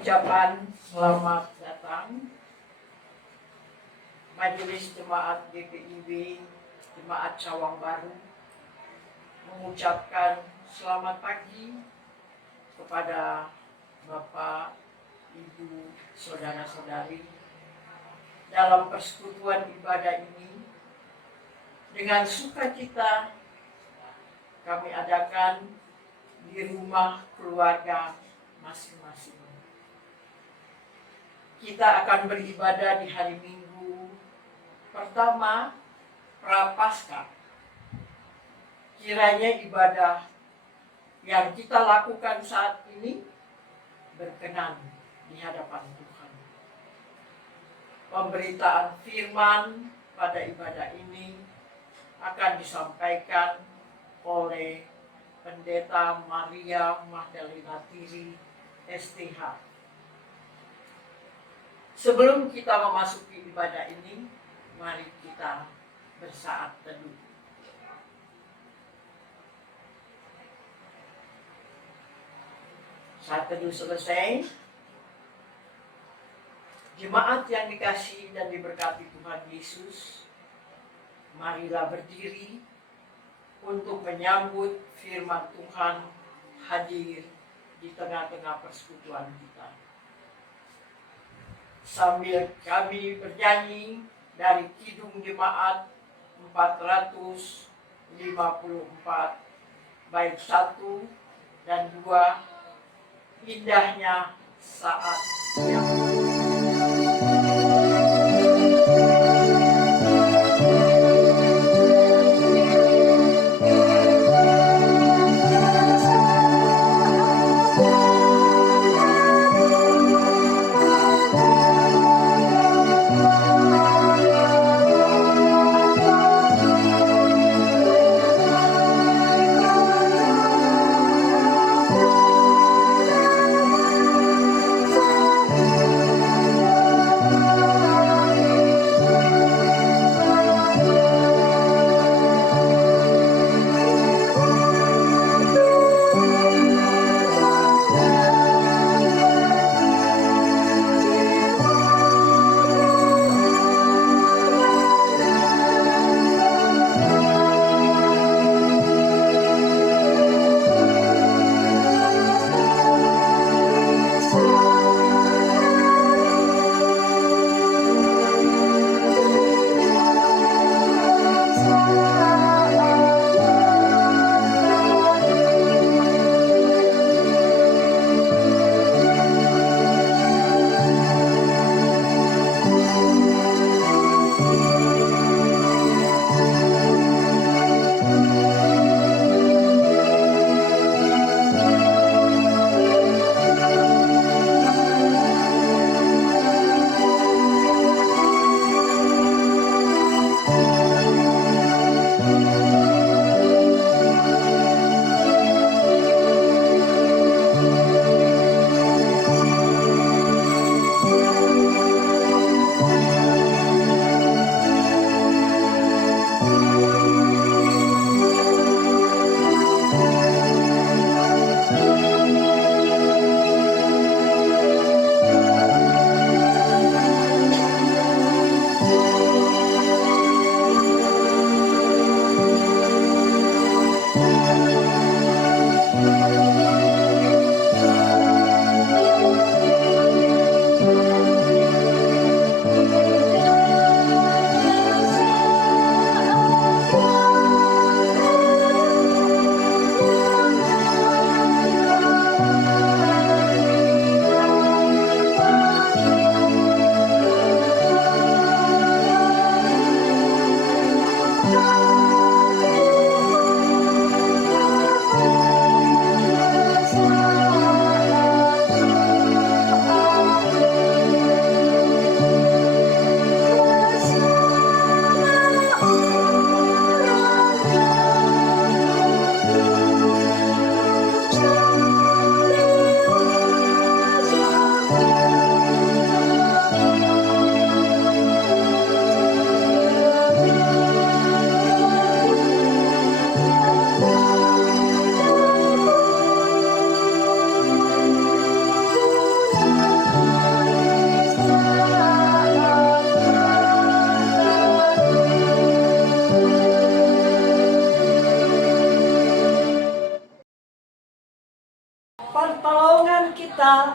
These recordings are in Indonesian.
Ucapan selamat datang Majelis Jemaat GPIB Jemaat Cawang Baru mengucapkan selamat pagi kepada Bapak, Ibu, Saudara-saudari dalam persekutuan ibadah ini. Dengan sukacita kami adakan di rumah keluarga masing-masing. Kita akan beribadah di hari Minggu pertama Prapaskah. Kiranya ibadah yang kita lakukan saat ini berkenan di hadapan Tuhan. Pemberitaan firman pada ibadah ini akan disampaikan oleh Pendeta Maria Magdalena Tiri, STH. Sebelum kita memasuki ibadah ini, mari kita bersaat teduh. Saat teduh selesai, jemaat yang dikasihi dan diberkati Tuhan Yesus, marilah berdiri untuk menyambut firman Tuhan hadir di tengah-tengah persekutuan kita. Sambil kami bernyanyi dari Kidung Jemaat 454 bait 1 dan 2, indahnya saat yang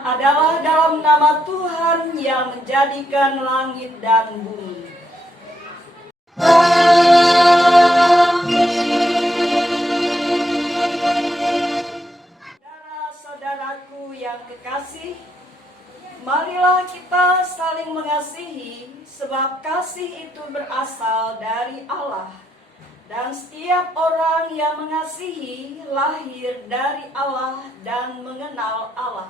adalah dalam nama Tuhan yang menjadikan langit dan bumi. Saudara-saudaraku yang kekasih, marilah kita saling mengasihi, sebab kasih itu berasal dari Allah. Dan setiap orang yang mengasihi lahir dari Allah dan mengenal Allah.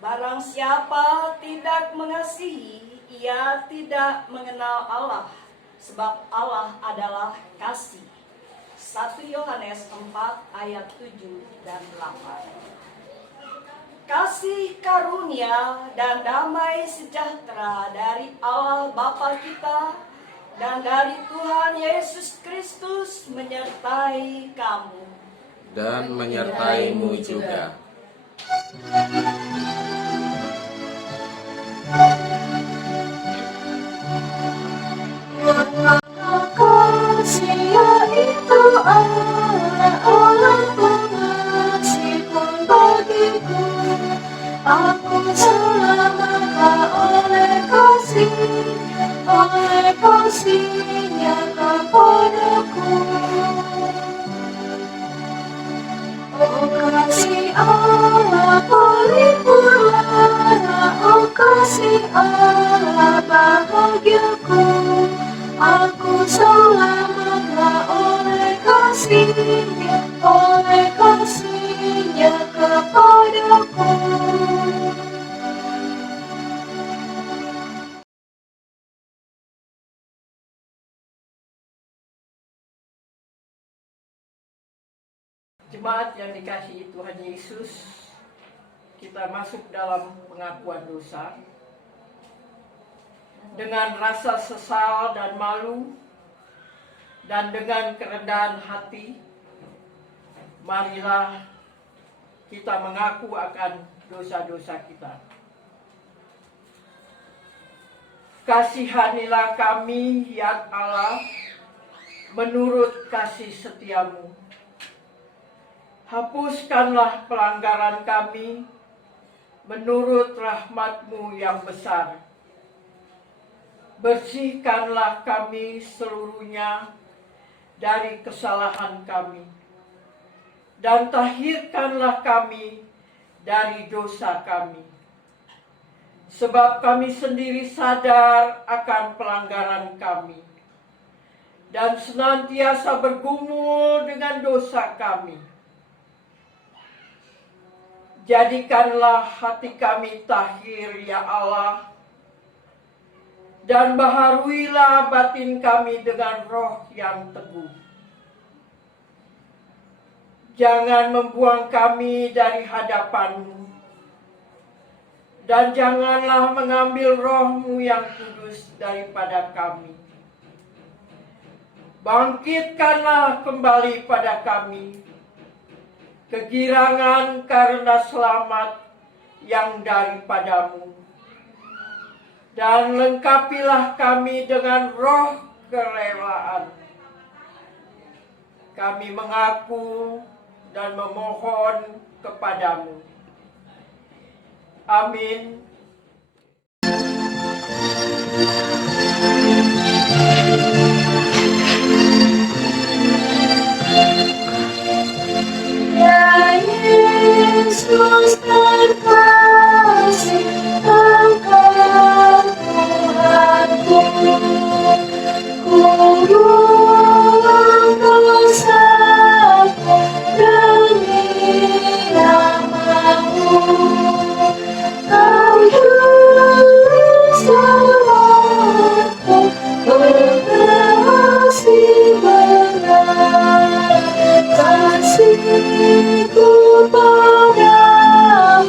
Barang siapa tidak mengasihi, ia tidak mengenal Allah, sebab Allah adalah kasih. 1 Yohanes 4 ayat 7 dan 8. Kasih karunia dan damai sejahtera dari Allah Bapa kita dan dari Tuhan Yesus Kristus menyertai kamu. Dan menyertaimu juga. Kasih yaitu Allah pengasih pun bagiku. Aku selamatkan oleh kasih-Nya kepadaku. Oh kasih Allah pelipurlah, oh kasih Allah bahagiaku. Aku selamatlah oleh kasih-Nya kepadaku. Jemaat yang dikasihi Tuhan Yesus, kita masuk dalam pengakuan dosa. Dengan rasa sesal dan malu, dan dengan kerendahan hati, marilah kita mengaku akan dosa-dosa kita. Kasihanilah kami, ya Allah, menurut kasih setiamu. Hapuskanlah pelanggaran kami menurut rahmat-Mu yang besar. Bersihkanlah kami seluruhnya dari kesalahan kami, dan tahirkanlah kami dari dosa kami. Sebab kami sendiri sadar akan pelanggaran kami, dan senantiasa bergumul dengan dosa kami. Jadikanlah hati kami tahir, ya Allah, dan baharuilah batin kami dengan roh yang teguh. Jangan membuang kami dari hadapan-Mu, dan janganlah mengambil roh-Mu yang kudus daripada kami. Bangkitkanlah kembali pada kami kegirangan karena selamat yang daripada-Mu, dan lengkapilah kami dengan roh kerelaan. Kami mengaku dan memohon kepadamu. Amin. Ya Yesus terkasih, Engkau Tuhanku. Kurung dosaku demi nama-Mu. Kau juru selamatku, pengasih benar. Kasihku padamu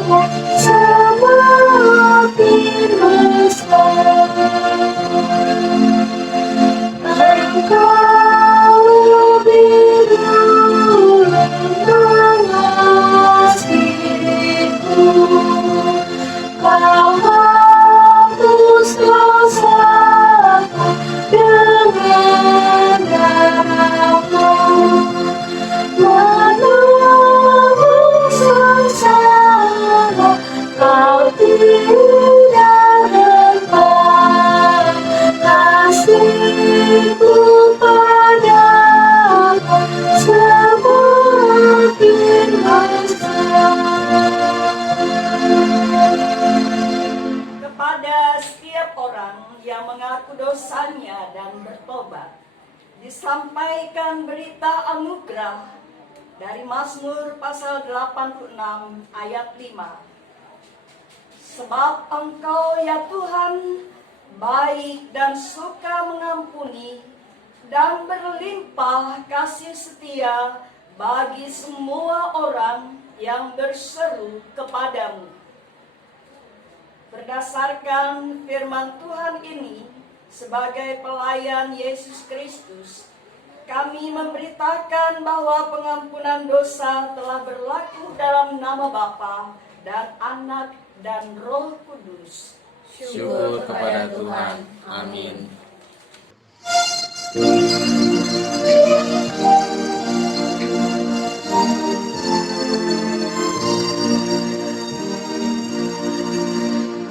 tidak dapat kasihku padamu semakin besar. Kepada setiap orang yang mengaku dosanya dan bertobat, disampaikan berita anugerah dari Mazmur pasal 86 ayat 5. Sebab Engkau ya Tuhan baik dan suka mengampuni dan berlimpah kasih setia bagi semua orang yang berseru kepadamu. Berdasarkan firman Tuhan ini, sebagai pelayan Yesus Kristus, kami memberitakan bahwa pengampunan dosa telah berlaku dalam nama Bapa dan Anak dan Roh Kudus. Syukur kepada Tuhan. Amin.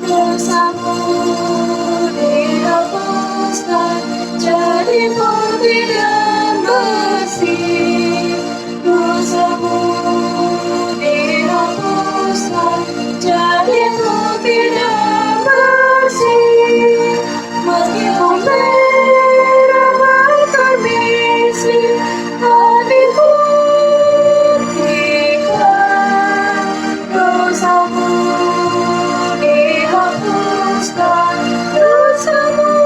Dosamu dihapuskan jadi putih dan bersih. Dosamu dihapuskan jadi putih dan bersih. Meskipun merah berterbisi, hatiku ikhlas. Dosamu dihapuskan, dosamu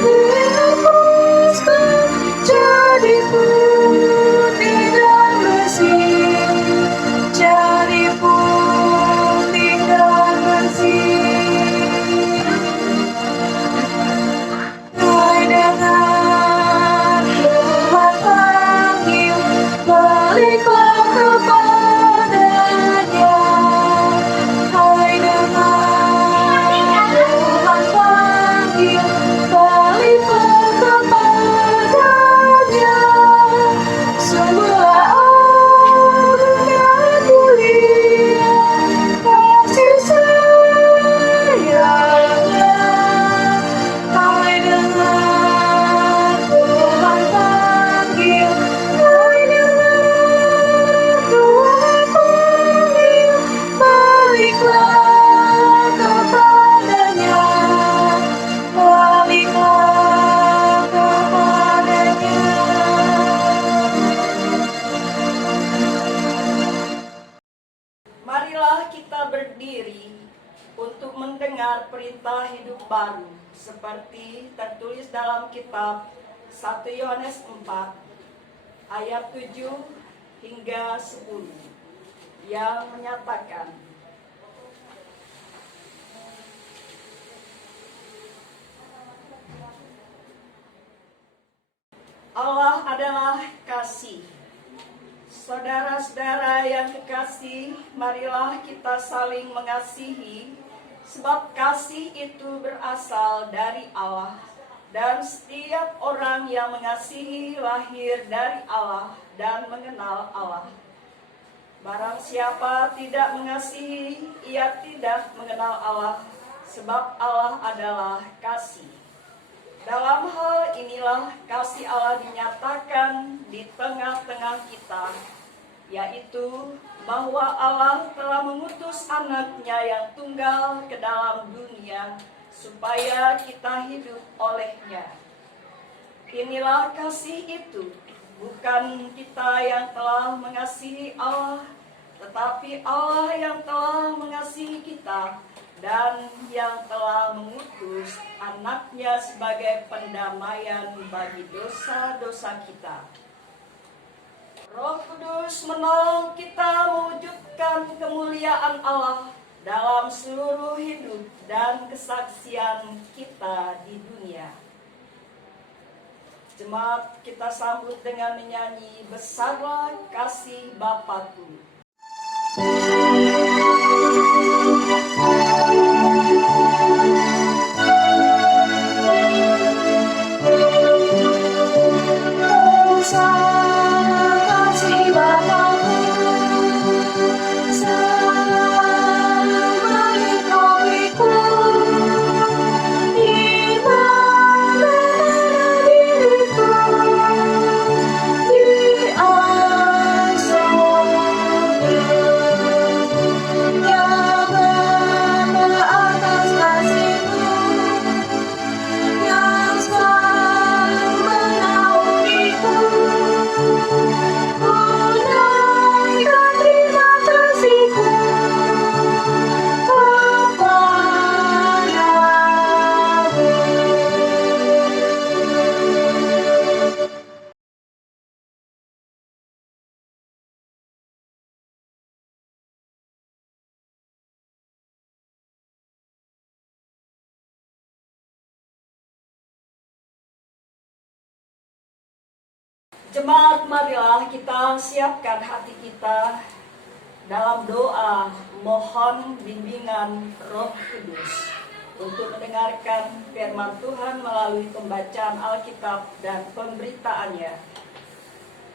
dihapuskan jadi putih dan bersih, jadi putih dan bersih. Hai dengar Tuhan panggil, baliklah kepadanya. Hai dengar Tuhan panggil, baliklah kepadanya. Semua orang yang mulia kasih sayangnya. Hai dengar Tuhan panggil, hai dengar Tuhan panggil, baliklah kepadanya, baliklah kepadanya. Marilah kita berdiri untuk mendengar perintah hidup baru seperti tertulis dalam kitab 1 Yohanes 4 ayat 7 hingga 10 yang menyatakan, Allah adalah kasih. Saudara-saudara yang kekasih, marilah kita saling mengasihi, sebab kasih itu berasal dari Allah, dan setiap orang yang mengasihi lahir dari Allah dan mengenal Allah. Barang siapa tidak mengasihi, ia tidak mengenal Allah, sebab Allah adalah kasih. Dalam hal inilah kasih Allah dinyatakan di tengah-tengah kita, yaitu bahwa Allah telah mengutus anaknya yang tunggal ke dalam dunia supaya kita hidup olehnya. Inilah kasih itu, bukan kita yang telah mengasihi Allah, tetapi Allah yang telah mengasihi kita dan yang telah mengutus anaknya sebagai pendamaian bagi dosa-dosa kita. Roh Kudus menolong kita mewujudkan kemuliaan Allah dalam seluruh hidup dan kesaksian kita di dunia. Jemaat, kita sambut dengan menyanyi Besarlah Kasih Bapakku. Kasih Bapakku selalu Jemaat, marilah kita siapkan hati kita dalam doa mohon bimbingan Roh Kudus untuk mendengarkan firman Tuhan melalui pembacaan Alkitab dan pemberitaannya.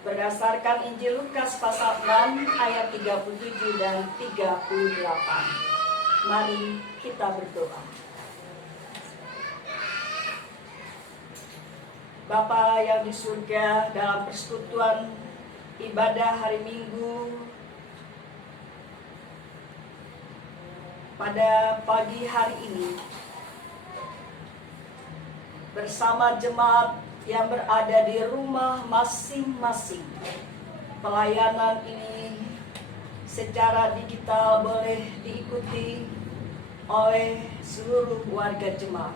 Berdasarkan Injil Lukas pasal 6 ayat 37 dan 38. Mari kita berdoa. Bapa yang di surga, dalam persekutuan ibadah hari Minggu pada pagi hari ini bersama jemaat yang berada di rumah masing-masing, pelayanan ini secara digital boleh diikuti oleh seluruh warga jemaat.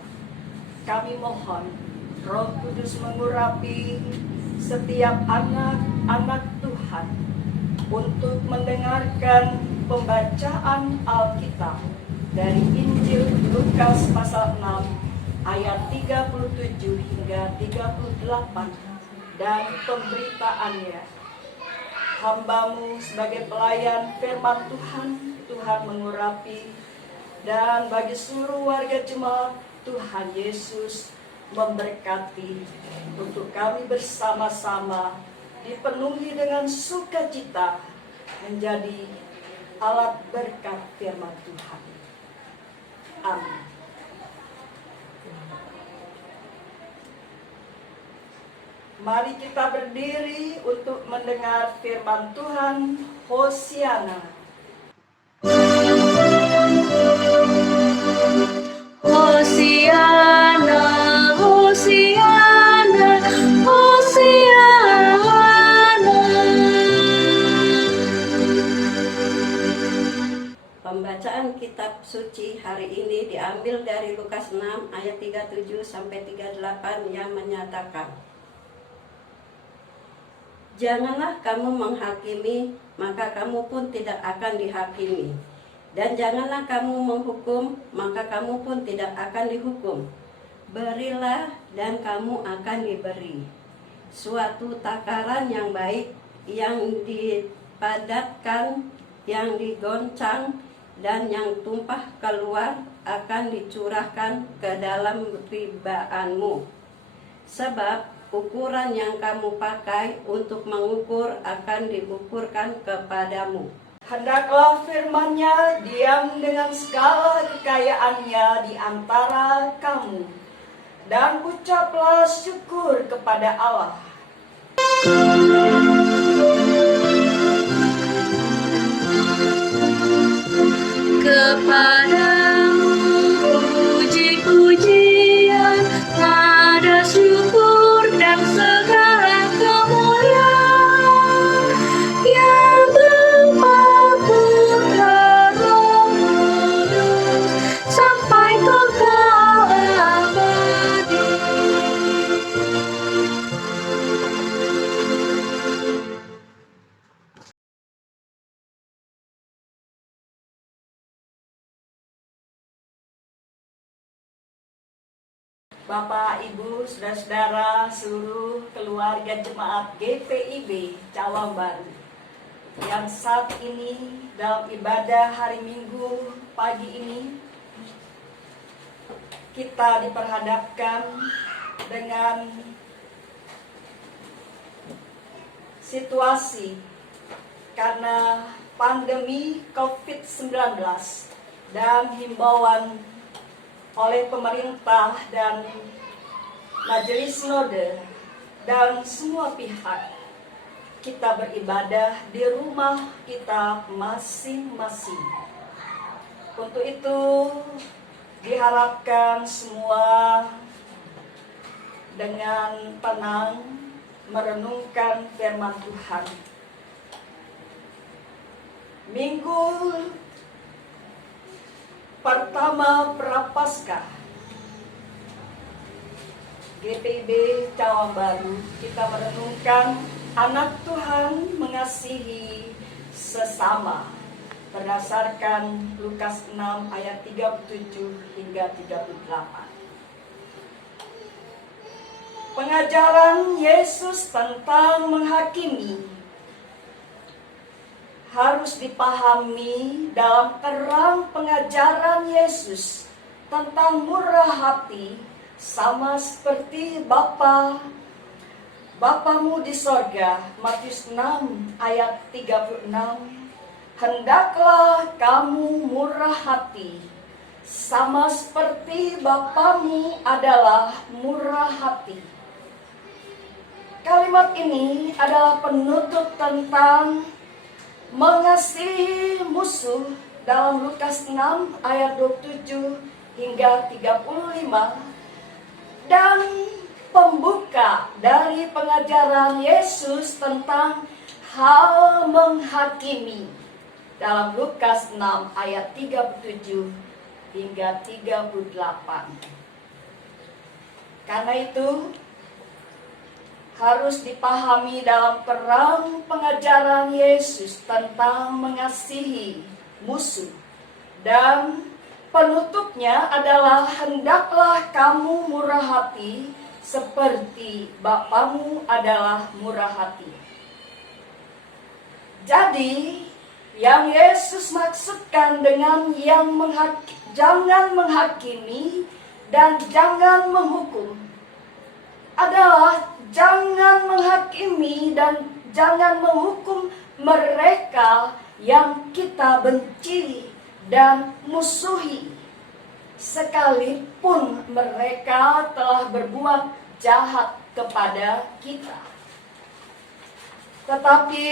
Kami mohon Roh Kudus mengurapi setiap anak-anak Tuhan untuk mendengarkan pembacaan Alkitab dari Injil Lukas pasal 6 ayat 37 hingga 38 dan pemberitaannya. Hamba-Mu sebagai pelayan firman Tuhan, Tuhan mengurapi, dan bagi seluruh warga jemaat, Tuhan Yesus memberkati untuk kami bersama-sama dipenuhi dengan sukacita menjadi alat berkat firman Tuhan. Amin. Mari kita berdiri untuk mendengar firman Tuhan. Hosiana. Hosiana, Hosiana, Hosiana. Pembacaan kitab suci hari ini diambil dari Lukas 6 ayat 37 sampai 38 yang menyatakan, "Janganlah kamu menghakimi, maka kamu pun tidak akan dihakimi. Dan janganlah kamu menghukum, maka kamu pun tidak akan dihukum. Berilah dan kamu akan diberi. Suatu takaran yang baik, yang dipadatkan, yang digoncang, dan yang tumpah keluar akan dicurahkan ke dalam ribaanmu. Sebab ukuran yang kamu pakai untuk mengukur akan diukurkan kepadamu." Hendaklah firman-Nya diam dengan segala kekayaannya di antara kamu, dan ucaplah syukur kepada Allah. Kepadamu puji-pujian, nada syukur dan segala kemuliaan, yang Bapa, Putra, Roh Kudus, sampai kekal abadi. Bapak, Ibu, saudara-saudara, seluruh keluarga jemaat GPIB Cawang Baru yang saat ini dalam ibadah hari Minggu pagi ini kita diperhadapkan dengan situasi karena pandemi COVID-19 dan himbauan oleh pemerintah dan majelis sinode dan semua pihak, kita beribadah di rumah kita masing-masing. Untuk itu diharapkan semua dengan tenang merenungkan firman Tuhan. Minggu pertama Prapaskah GPIB Cawang Baru, kita merenungkan anak Tuhan mengasihi sesama berdasarkan Lukas 6 ayat 37 hingga 38. pengajaran Yesus tentang menghakimi harus dipahami dalam terang pengajaran Yesus tentang murah hati, sama seperti Bapamu di sorga. Matius 6 ayat 36. Hendaklah kamu murah hati, sama seperti Bapamu adalah murah hati. Kalimat ini adalah penutup tentang mengasihi musuh dalam Lukas 6 ayat 27 hingga 35, dan pembuka dari pengajaran Yesus tentang hal menghakimi dalam Lukas 6 ayat 37 hingga 38. Karena itu harus dipahami dalam terang pengajaran Yesus tentang mengasihi musuh. Dan penutupnya adalah hendaklah kamu murah hati seperti Bapamu adalah murah hati. Jadi, yang Yesus maksudkan dengan jangan menghakimi dan jangan menghukum adalah jangan menghakimi dan jangan menghukum mereka yang kita benci dan musuhi, sekalipun mereka telah berbuat jahat kepada kita. Tetapi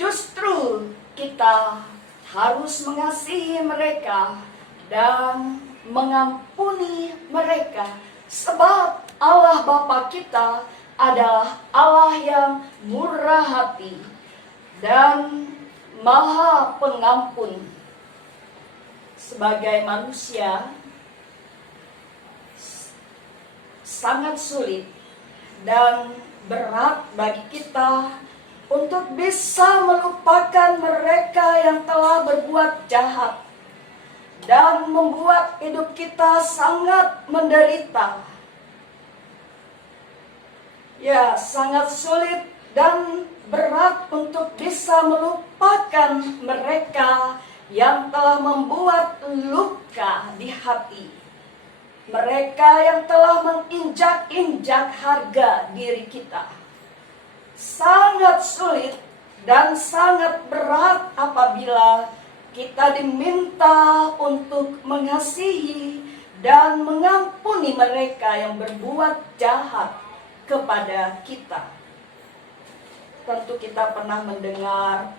justru kita harus mengasihi mereka dan mengampuni mereka, sebab Allah Bapa kita adalah Allah yang murah hati dan Maha Pengampun. Sebagai manusia, sangat sulit dan berat bagi kita untuk bisa melupakan mereka yang telah berbuat jahat dan membuat hidup kita sangat menderita. Ya, sangat sulit dan berat untuk bisa melupakan mereka yang telah membuat luka di hati. Mereka yang telah menginjak-injak harga diri kita. Sangat sulit dan sangat berat apabila kita diminta untuk mengasihi dan mengampuni mereka yang berbuat jahat kepada kita. Tentu kita pernah mendengar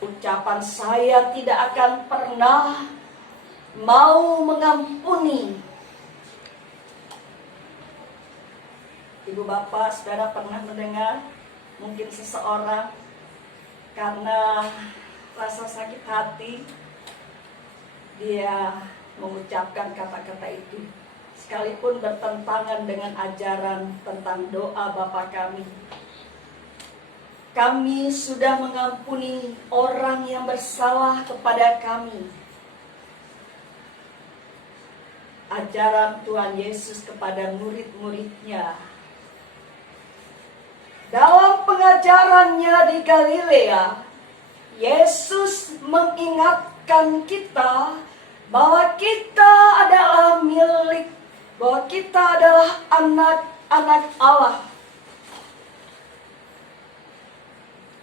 ucapan, saya tidak akan pernah mau mengampuni. Ibu bapak, saudara pernah mendengar mungkin seseorang karena rasa sakit hati dia mengucapkan kata-kata itu, sekalipun bertentangan dengan ajaran tentang doa Bapa kami. Kami sudah mengampuni orang yang bersalah kepada kami. Ajaran Tuhan Yesus kepada murid-muridnya. Dalam pengajarannya di Galilea, Yesus mengingatkan kita bahwa kita adalah milik, bahwa kita adalah anak-anak Allah.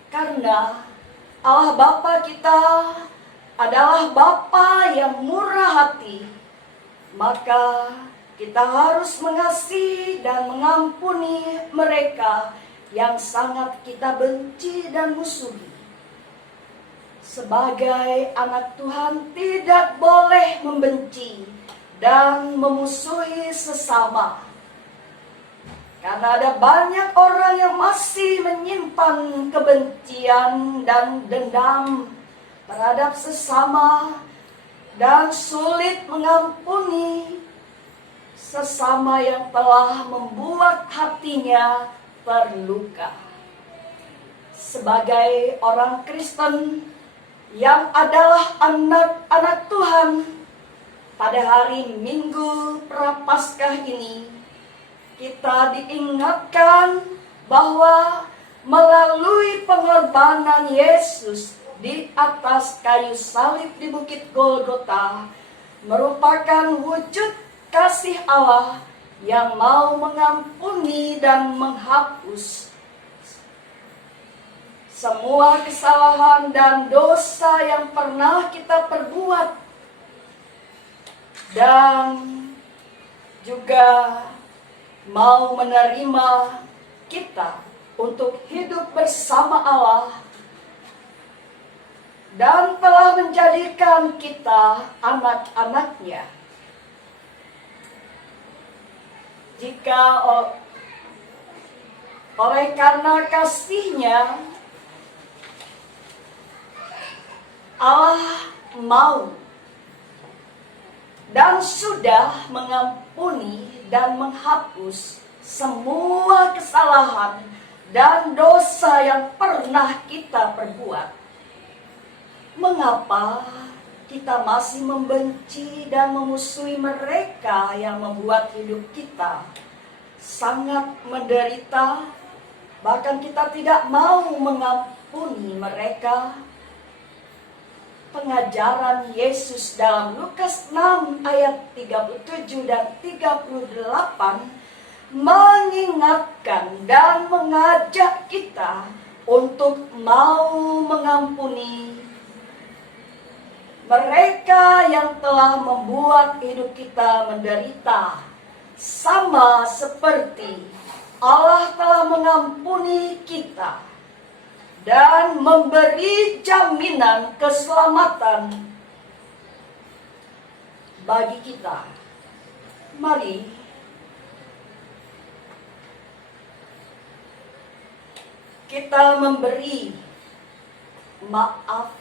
Karena Allah Bapa kita adalah Bapa yang murah hati, maka kita harus mengasihi dan mengampuni mereka yang sangat kita benci dan musuhi. Sebagai anak Tuhan tidak boleh membenci dan memusuhi sesama. Karena ada banyak orang yang masih menyimpan kebencian dan dendam terhadap sesama dan sulit mengampuni sesama yang telah membuat hatinya terluka. Sebagai orang Kristen yang adalah anak-anak Tuhan, pada hari Minggu Prapaskah ini kita diingatkan bahwa melalui pengorbanan Yesus di atas kayu salib di Bukit Golgota merupakan wujud kasih Allah yang mau mengampuni dan menghapus semua kesalahan dan dosa yang pernah kita perbuat, dan juga mau menerima kita untuk hidup bersama Allah, dan telah menjadikan kita anak-anaknya. Jika oleh karena kasih-Nya Allah mau dan sudah mengampuni dan menghapus semua kesalahan dan dosa yang pernah kita perbuat, mengapa kita masih membenci dan memusuhi mereka yang membuat hidup kita sangat menderita? Bahkan kita tidak mau mengampuni mereka. Pengajaran Yesus dalam Lukas 6 ayat 37 dan 38 mengingatkan dan mengajak kita untuk mau mengampuni mereka yang telah membuat hidup kita menderita, sama seperti Allah telah mengampuni kita dan memberi jaminan keselamatan bagi kita. Mari kita memberi maaf,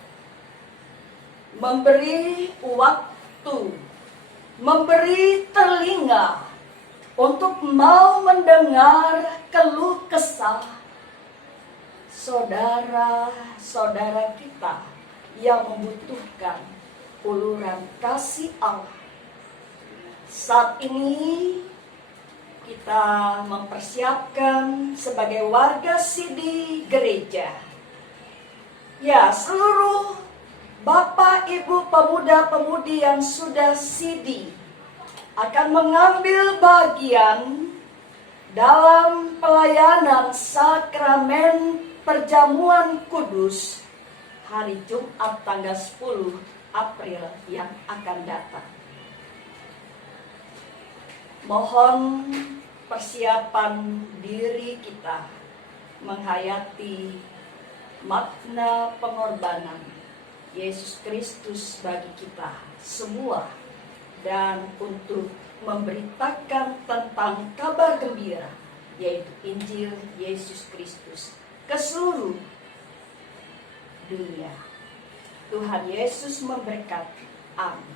memberi waktu, memberi telinga untuk mau mendengar keluh kesah saudara-saudara kita yang membutuhkan uluran kasih Allah. Saat ini kita mempersiapkan sebagai warga sidi gereja. Ya, seluruh Bapak, Ibu, pemuda-pemudi yang sudah sidi akan mengambil bagian dalam pelayanan sakramen perjamuan kudus hari Jumat tanggal 10 April yang akan datang. Mohon persiapan diri kita menghayati makna pengorbanan Yesus Kristus bagi kita semua, dan untuk memberitakan tentang kabar gembira, yaitu Injil Yesus Kristus ke seluruh dunia. Tuhan Yesus memberkati. Amin.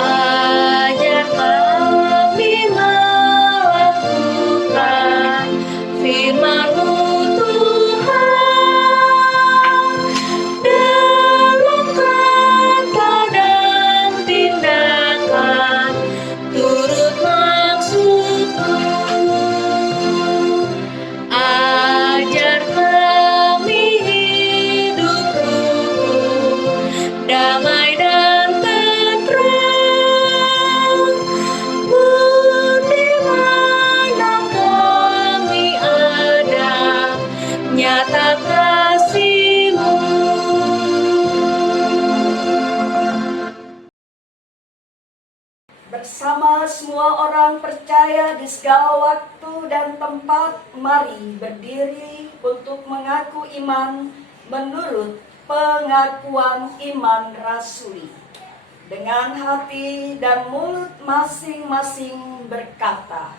Ajar kami melakukan firman-Mu Tuhan, dalam kata dan tindakan turut maksud-Mu. Ajar kami hidup rukun, damai dan tentram, di mana kami ada, nyata kasih-Mu. Bersama semua orang percaya di segala waktu dan tempat, mari berdiri untuk mengaku iman menurut pengakuan iman rasuli. Dengan hati dan mulut masing-masing berkata,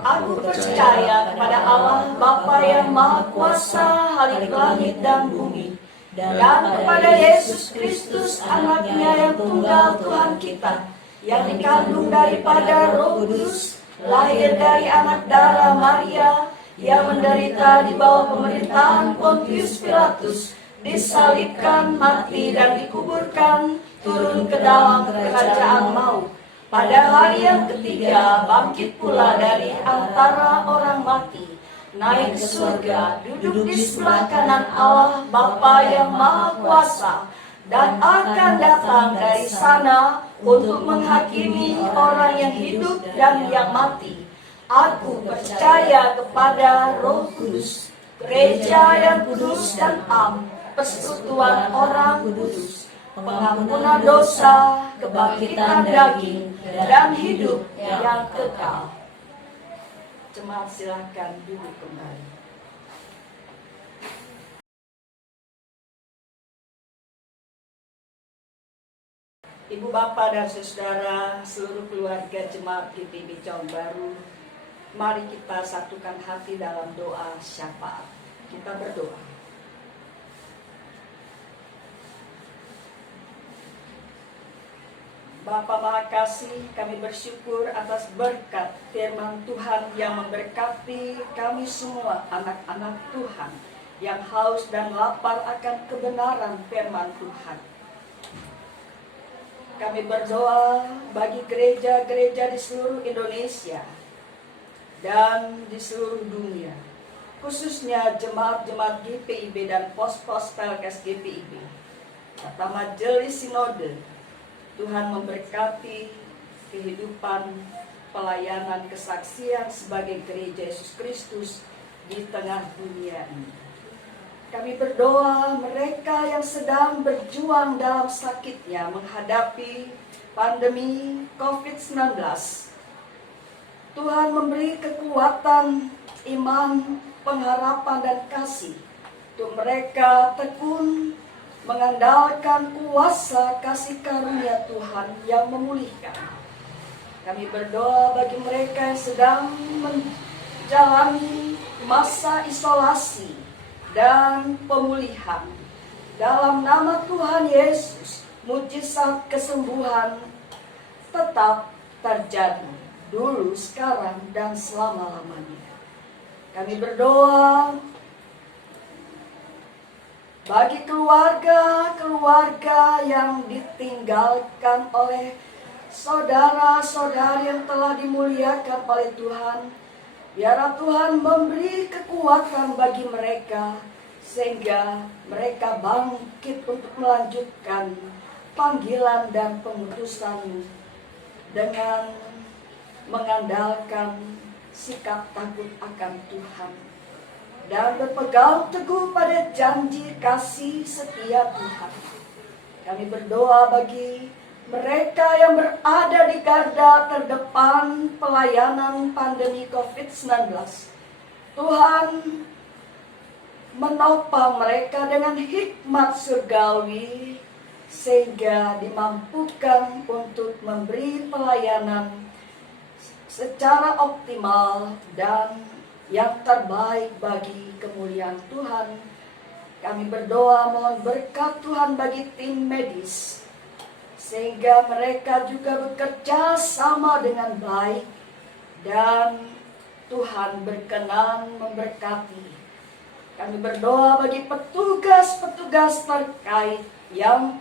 Aku percaya kepada Allah Bapa yang Maha Kuasa, Halik langit dan bumi, dan kepada Yesus Kristus, Anaknya yang tunggal Tuhan kita, yang dikandung daripada Roh Kudus, lahir dari anak darah Maria, yang menderita di bawah pemerintahan Pontius Pilatus, disalibkan, mati dan dikuburkan, turun ke dalam kerajaan maut. Pada hari yang ketiga bangkit pula dari antara orang mati, naik ke surga, duduk di sebelah kanan Allah Bapa yang Maha Kuasa, dan akan datang dari sana untuk menghakimi orang yang hidup dan yang mati. Aku percaya kepada Roh Kudus, gereja yang kudus dan am, persekutuan orang kudus, pengampunan dosa, kebangkitan daging, dan hidup yang kekal. Jemaat silakan duduk kembali. Ibu bapak dan saudara, seluruh keluarga jemaat GPIB Jauh Baru, mari kita satukan hati dalam doa syafaat. Kita berdoa. Bapa Maha Kasih, kami bersyukur atas berkat firman Tuhan yang memberkati kami semua anak-anak Tuhan yang haus dan lapar akan kebenaran firman Tuhan. Kami berdoa bagi gereja-gereja di seluruh Indonesia dan di seluruh dunia, khususnya jemaat-jemaat GPIB dan pos-pos Pelkes GPIB, serta majelis sinode. Tuhan memberkati kehidupan, pelayanan, kesaksian sebagai gereja Yesus Kristus di tengah dunia ini. Kami berdoa mereka yang sedang berjuang dalam sakitnya menghadapi pandemi COVID-19. Tuhan memberi kekuatan, iman, pengharapan, dan kasih untuk mereka tekun mengandalkan kuasa kasih karunia Tuhan yang memulihkan. Kami berdoa bagi mereka yang sedang menjalani masa isolasi dan pemulihan. Dalam nama Tuhan Yesus, mujizat kesembuhan tetap terjadi dulu, sekarang, dan selama-lamanya. Kami berdoa bagi keluarga-keluarga yang ditinggalkan oleh saudara-saudari yang telah dimuliakan oleh Tuhan. Biarlah Tuhan memberi kekuatan bagi mereka, sehingga mereka bangkit untuk melanjutkan panggilan dan pengutusan dengan mengandalkan sikap takut akan Tuhan dan berpegang teguh pada janji kasih setia Tuhan. Kami berdoa bagi mereka yang berada di garda terdepan pelayanan pandemi COVID-19. Tuhan menopang mereka dengan hikmat surgawi, sehingga dimampukan untuk memberi pelayanan secara optimal dan yang terbaik bagi kemuliaan Tuhan. Kami berdoa mohon berkat Tuhan bagi tim medis, sehingga mereka juga bekerja sama dengan baik dan Tuhan berkenan memberkati. Kami berdoa bagi petugas-petugas terkait yang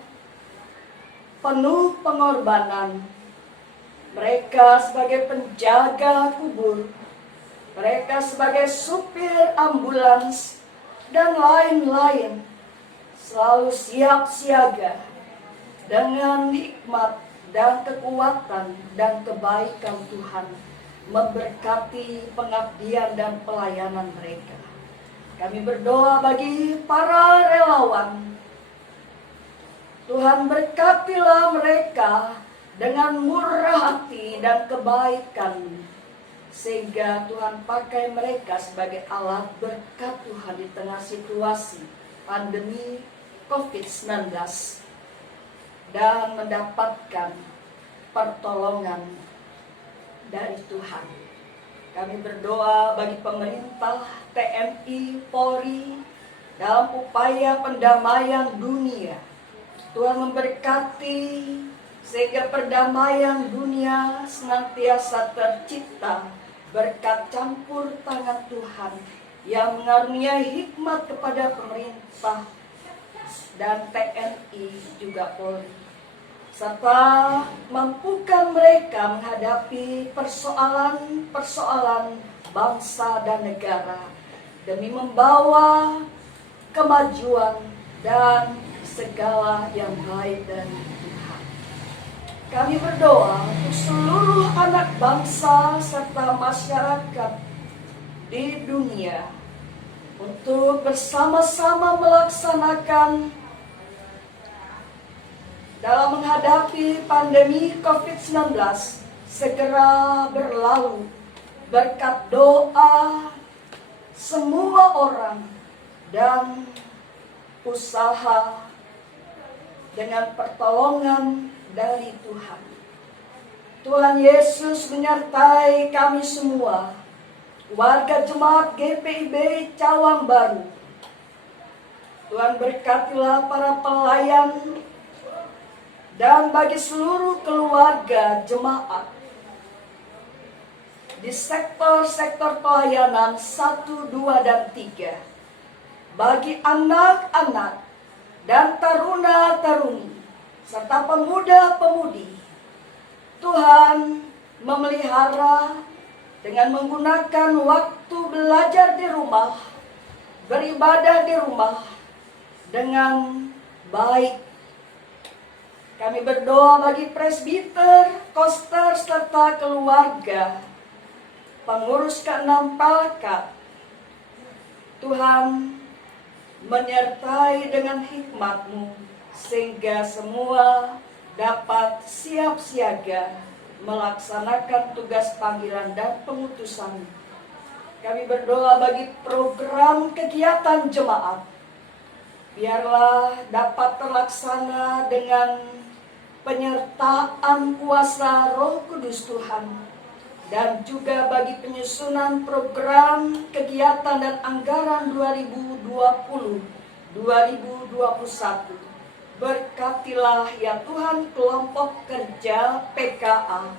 penuh pengorbanan. Mereka sebagai penjaga kubur, mereka sebagai supir ambulans, dan lain-lain, selalu siap siaga dengan hikmat dan kekuatan dan kebaikan Tuhan memberkati pengabdian dan pelayanan mereka. Kami berdoa bagi para relawan. Tuhan berkatilah mereka dengan murah hati dan kebaikan, sehingga Tuhan pakai mereka sebagai alat berkat Tuhan di tengah situasi pandemi COVID-19 dan mendapatkan pertolongan dari Tuhan. Kami berdoa bagi pemerintah, TNI, Polri dalam upaya pendamaian dunia. Tuhan memberkati sehingga perdamaian dunia senantiasa tercipta berkat campur tangan Tuhan yang mengaruniai hikmat kepada pemerintah dan TNI juga Polri, serta mampukan mereka menghadapi persoalan-persoalan bangsa dan negara demi membawa kemajuan dan segala yang baik dari Tuhan. Kami berdoa untuk seluruh anak bangsa serta masyarakat di dunia untuk bersama-sama melaksanakan dalam menghadapi pandemi COVID-19 segera berlalu berkat doa semua orang dan usaha dengan pertolongan dari Tuhan. Tuhan Yesus menyertai kami semua, warga jemaat GPIB Cawang Baru. Tuhan berkatilah para pelayan dan bagi seluruh keluarga jemaat di sektor-sektor pelayanan 1, 2, dan 3. Bagi anak-anak dan taruna-taruni serta pemuda-pemudi, Tuhan memelihara dengan menggunakan waktu belajar di rumah, beribadah di rumah dengan baik. Kami berdoa bagi presbiter, koster, serta keluarga, pengurus ke-6 Palkat. Tuhan menyertai dengan hikmat-Mu sehingga semua dapat siap siaga melaksanakan tugas panggilan dan pengutusan. Kami berdoa bagi program kegiatan jemaat, biarlah dapat terlaksana dengan penyertaan kuasa Roh Kudus Tuhan, dan juga bagi penyusunan program kegiatan dan anggaran 2020-2021. Berkatilah ya Tuhan kelompok kerja PKA,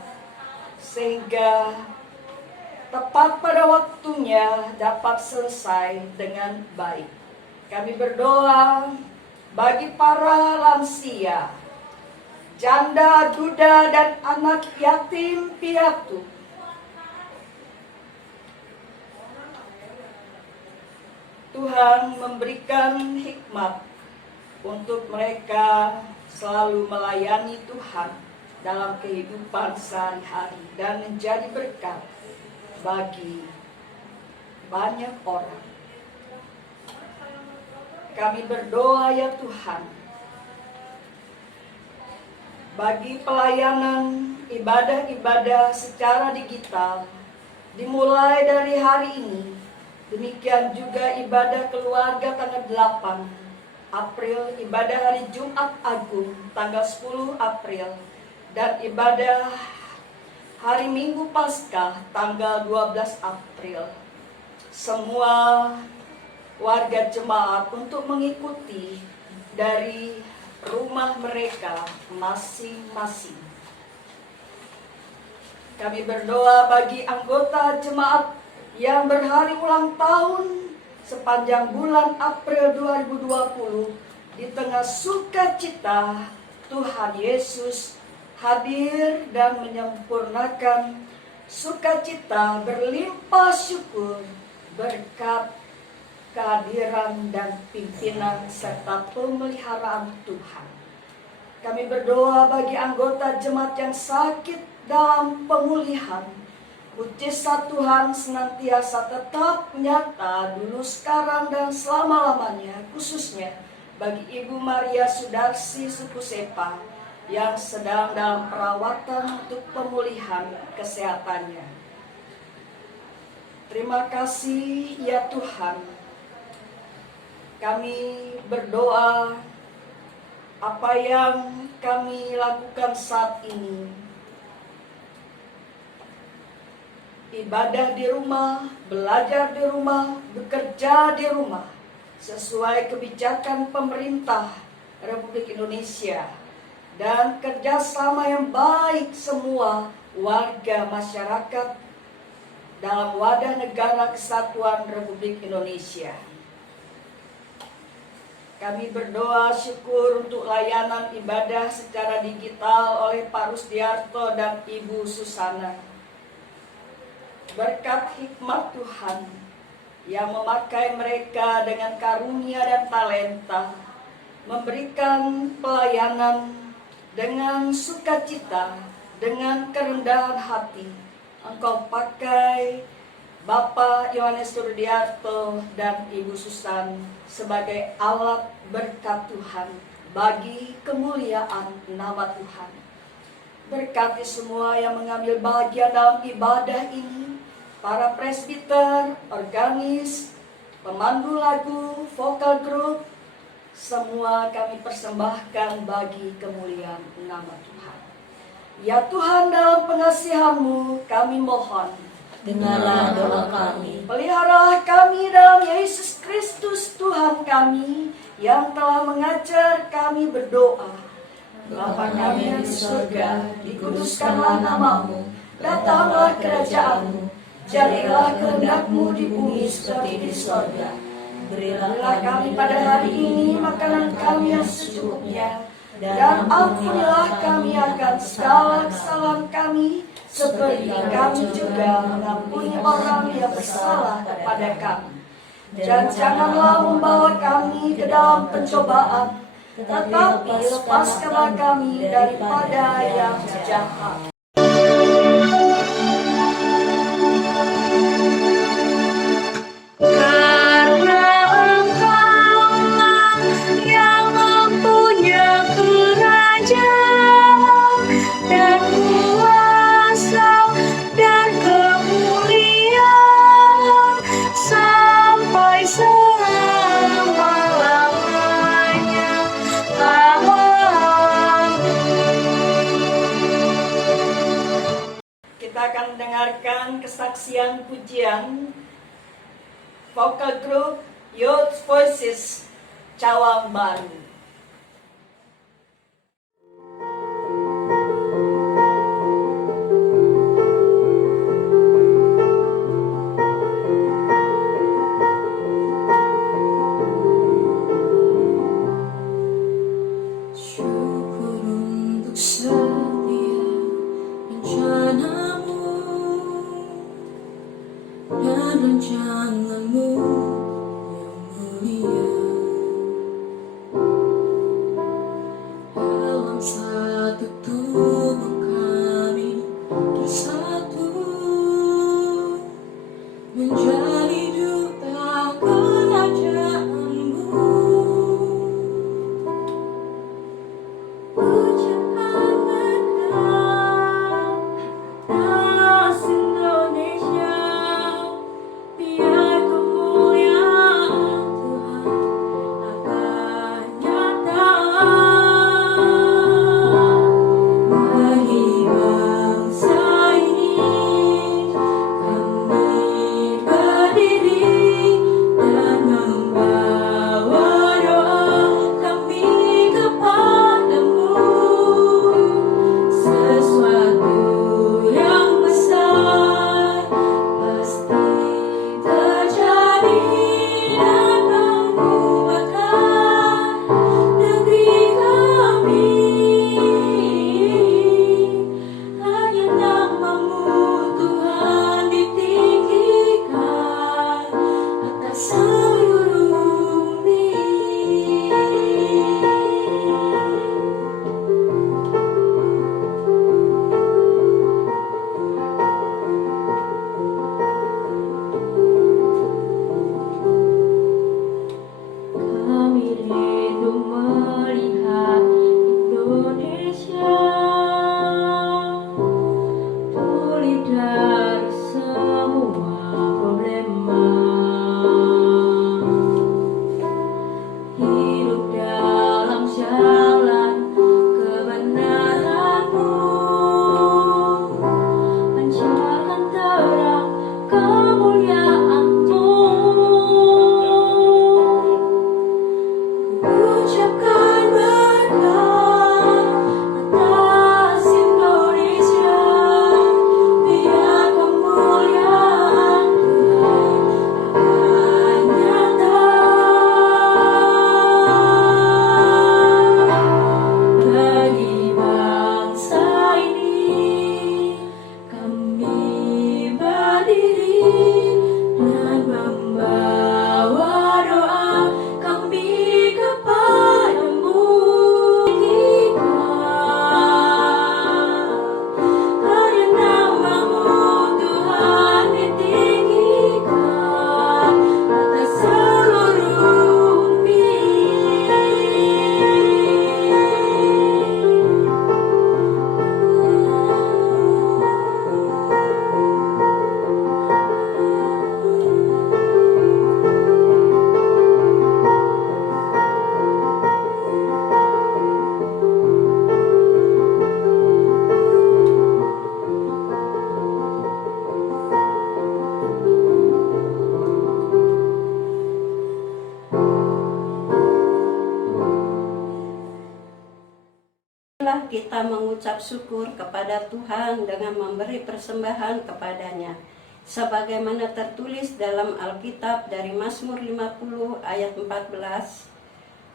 sehingga tepat pada waktunya dapat selesai dengan baik. Kami berdoa bagi para lansia, janda, duda, dan anak yatim piatu. Tuhan memberikan hikmat untuk mereka selalu melayani Tuhan dalam kehidupan sehari-hari dan menjadi berkat bagi banyak orang. Kami berdoa ya Tuhan, bagi pelayanan ibadah-ibadah secara digital dimulai dari hari ini. Demikian juga ibadah keluarga tanggal 8 April, ibadah hari Jumat Agung tanggal 10 April, dan ibadah hari Minggu Paskah tanggal 12 April. Semua warga jemaat untuk mengikuti dari rumah mereka masing-masing. Kami berdoa bagi anggota jemaat yang berhari ulang tahun sepanjang bulan April 2020. Di tengah sukacita, Tuhan Yesus hadir dan menyempurnakan sukacita berlimpah syukur berkat kehadiran dan pimpinan serta pemeliharaan Tuhan. Kami berdoa bagi anggota jemaat yang sakit dalam pemulihan. Mujizat Tuhan senantiasa tetap nyata dulu, sekarang, dan selama-lamanya, khususnya bagi Ibu Maria Sudarsi suku Sepa yang sedang dalam perawatan untuk pemulihan kesehatannya. Terima kasih ya Tuhan. Kami berdoa apa yang kami lakukan saat ini, ibadah di rumah, belajar di rumah, bekerja di rumah, sesuai kebijakan pemerintah Republik Indonesia dan kerjasama yang baik semua warga masyarakat dalam wadah negara kesatuan Republik Indonesia. Kami berdoa syukur untuk layanan ibadah secara digital oleh Pak Rusdiarto dan Ibu Susana. Berkat hikmat Tuhan yang memakai mereka dengan karunia dan talenta, memberikan pelayanan dengan sukacita, dengan kerendahan hati. Engkau pakai Bapak Yohanes Rusdiarto dan Ibu Susan sebagai alat berkat Tuhan bagi kemuliaan nama Tuhan. Berkati semua yang mengambil bagian dalam ibadah ini, para presbiter, organis, pemandu lagu, vokal group, semua kami persembahkan bagi kemuliaan nama Tuhan. Ya Tuhan, dalam pengasihan-Mu kami mohon, dengarlah doa kami. peliharalah kami dalam Yesus Kristus Tuhan kami yang telah mengajar kami berdoa. Bapa kami yang di surga, dikuduskanlah nama-Mu, datanglah kerajaan-Mu, jadilah kehendak-Mu di bumi seperti di surga. Berilah kami pada hari ini makanan kami yang secukupnya, dan ampunilah kami akan segala kesalahan kami, seperti kami juga mengampuni orang yang bersalah kepada kami. Dan janganlah membawa kami ke dalam pencobaan, tetapi lepaskanlah kami daripada yang jahat. Karena Engkaulah yang mempunyai kerajaan dan kuasa dan kemuliaan sampai selama-lamanya. Amin. Kita akan mendengarkan kesaksian pujian vokal group Youth Voices Cawang Baru. Syukur untuk setiap rencanamu dan rencanamu yang mulia. Dalam satu tubuh kami bersatu menjadi duta kerajaanmu. Ucapkan berkat atas Indonesia, biar kemuliaan Marilah kita mengucap syukur kepada Tuhan dengan memberi persembahan kepadanya. Sebagaimana tertulis dalam Alkitab dari Mazmur 50 ayat 14.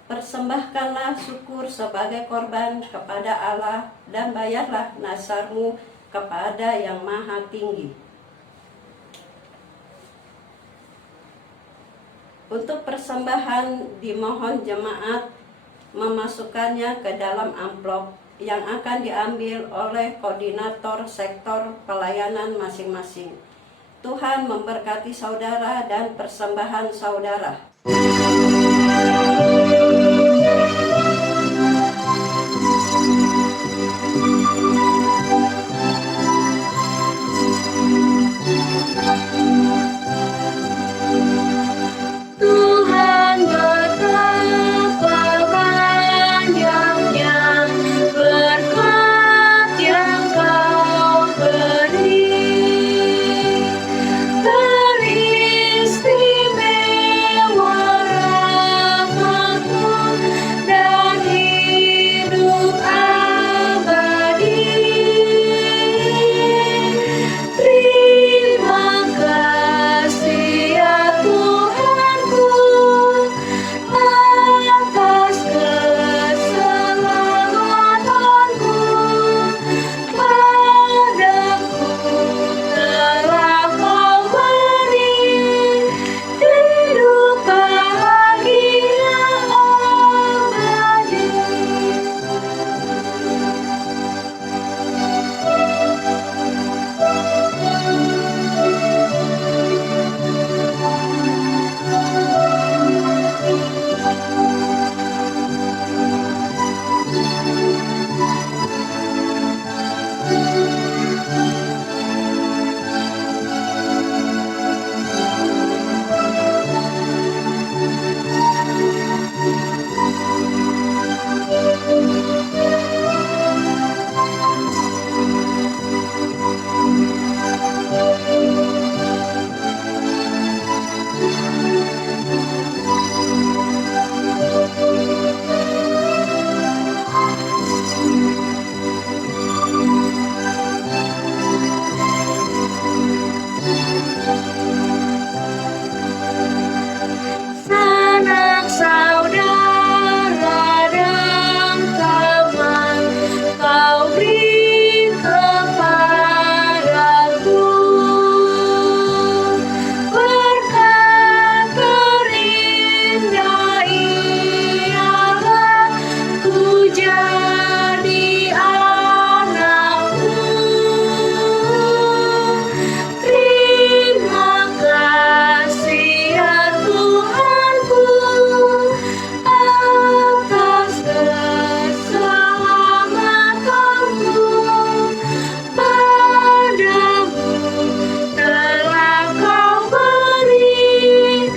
Persembahkanlah syukur sebagai korban kepada Allah dan bayarlah nasarmu kepada Yang Maha Tinggi. Untuk persembahan dimohon jemaat memasukkannya ke dalam amplop yang akan diambil oleh koordinator sektor pelayanan masing-masing. Tuhan memberkati saudara dan persembahan saudara. Tuhan betapa banyaknya berkat yang Kau beri, teristimewa rahmat-Mu dan hidup abadi. Terima kasih ya Tuhanku atas keselamatanku. Padaku telah Kau beri hidup bahagia abadi. Sanak saudara dan teman Kau beri kepadaku, berkat terindah ialah ku jadi anakmu. Terima kasih ya Tuhanku atas keselamatanmu. Padamu telah Kau beri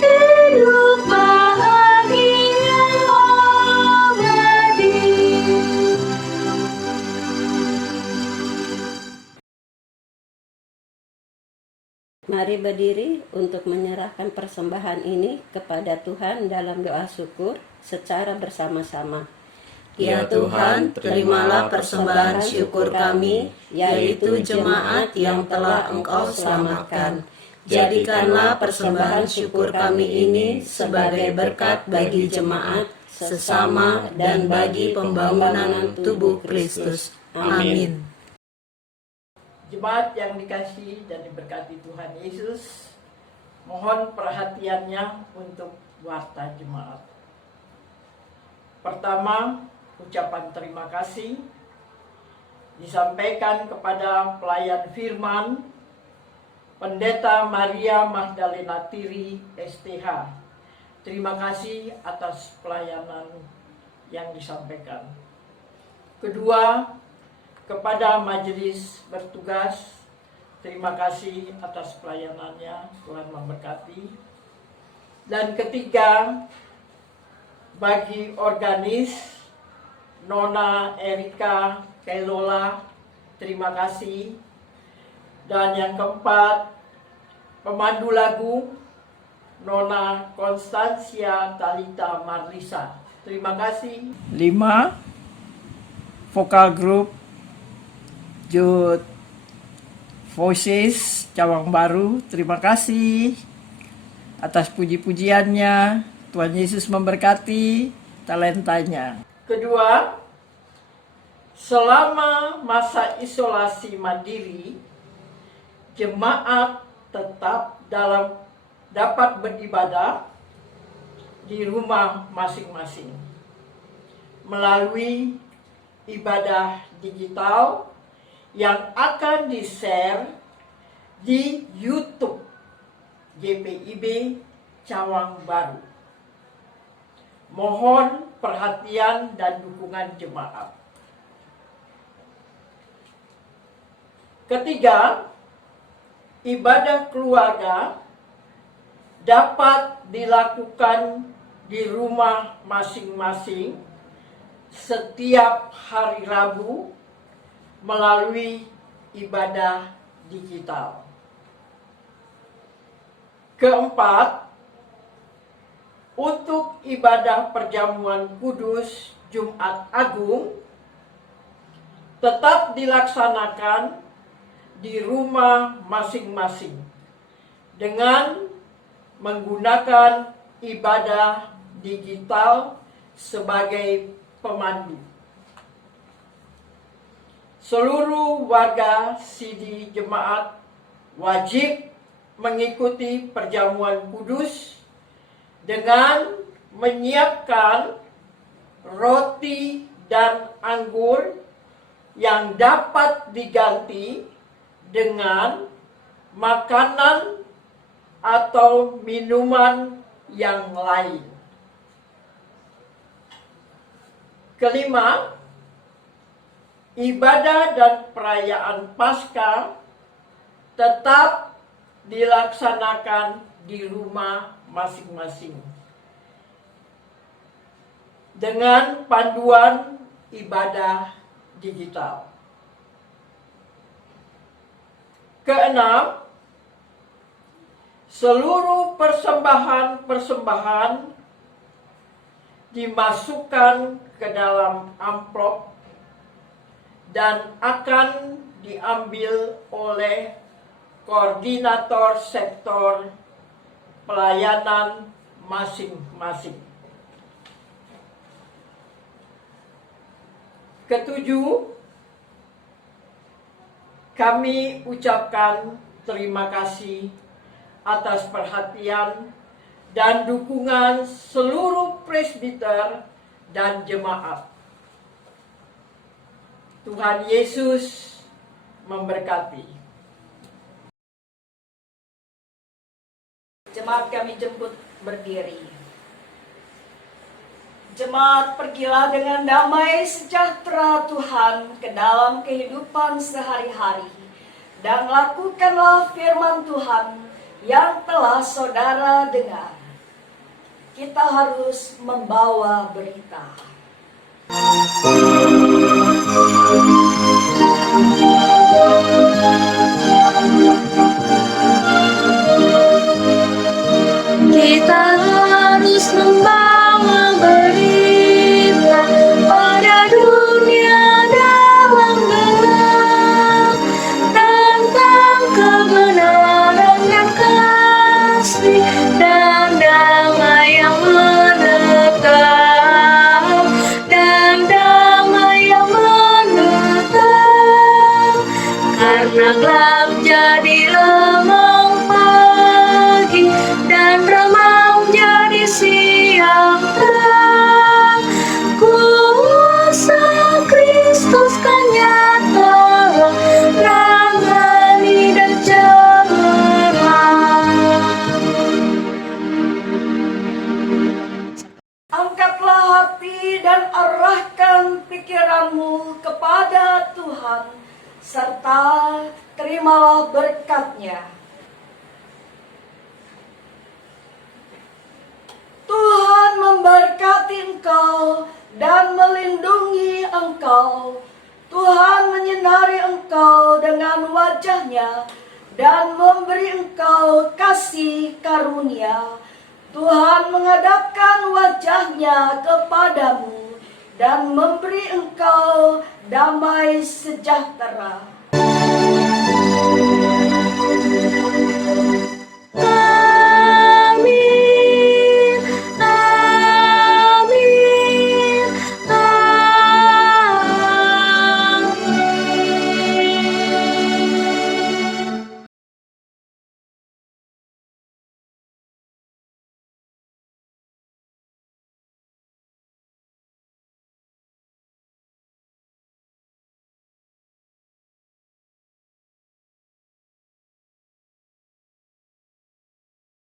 hidup bahagia abadi. Mari berdiri untuk menyerahkan persembahan ini kepada Tuhan dalam doa syukur secara bersama-sama. Ya Tuhan, terimalah persembahan syukur kami, yaitu jemaat yang telah Engkau selamatkan. Jadikanlah persembahan syukur kami ini sebagai berkat bagi jemaat, sesama, dan bagi pembangunan tubuh Kristus. Amin. Jemaat yang dikasihi dan diberkati Tuhan Yesus, mohon perhatiannya untuk warta jemaat. Pertama, ucapan terima kasih disampaikan kepada pelayan firman Pendeta Maria Magdalena Tiri, STH. Terima kasih atas pelayanan yang disampaikan. Kedua, kepada majelis bertugas, terima kasih atas pelayanannya, Tuhan memberkati. Dan ketiga, bagi organis Nona Erika Kelola, terima kasih. Dan yang keempat, pemandu lagu Nona Konstansia Talita Marlisa, terima kasih. 5, Vokal Group Youth Voices Cawang Baru, terima kasih atas puji-pujiannya. Tuhan Yesus memberkati talentanya. Kedua, selama masa isolasi mandiri, jemaat tetap dapat beribadah di rumah masing-masing melalui ibadah digital yang akan di-share di YouTube GPIB Cawang Baru. Mohon perhatian dan dukungan jemaat. Ketiga, ibadah keluarga dapat dilakukan di rumah masing-masing setiap hari Rabu melalui ibadah digital. Keempat, untuk ibadah perjamuan kudus Jumat Agung tetap dilaksanakan di rumah masing-masing dengan menggunakan ibadah digital sebagai pemandu. Seluruh warga Sidi Jemaat wajib mengikuti perjamuan kudus dengan menyiapkan roti dan anggur yang dapat diganti dengan makanan atau minuman yang lain. Kelima, ibadah dan perayaan Paskah tetap dilaksanakan di rumah masing-masing dengan panduan ibadah digital. Keenam, seluruh persembahan dimasukkan ke dalam amplop dan akan diambil oleh koordinator sektor pelayanan masing-masing. Ketujuh, kami ucapkan terima kasih atas perhatian dan dukungan seluruh presbiter dan jemaat. Tuhan Yesus memberkati. Jemaat kami jemput berdiri. Jemaat, pergilah dengan damai sejahtera Tuhan ke dalam kehidupan sehari-hari dan lakukanlah firman Tuhan yang telah saudara dengar. Kita harus membawa berita. Kita harus membawa berita pada dunia dalam gelap tentang kebenaran yang kasih dan damai yang menetap, dan damai yang menetap, karena gelap jadi remang pagi dan remang jadi siang terang. Kuasa Kristus kan nyata, rangani dan cemerlang. Angkatlah hati dan arahkan pikiranmu kepada Tuhan, serta terimalah berkat-Nya. Tuhan memberkati engkau dan melindungi engkau. Tuhan menyinari engkau dengan wajah-Nya dan memberi engkau kasih karunia. Tuhan menghadapkan wajah-Nya kepadamu dan memberi engkau damai sejahtera.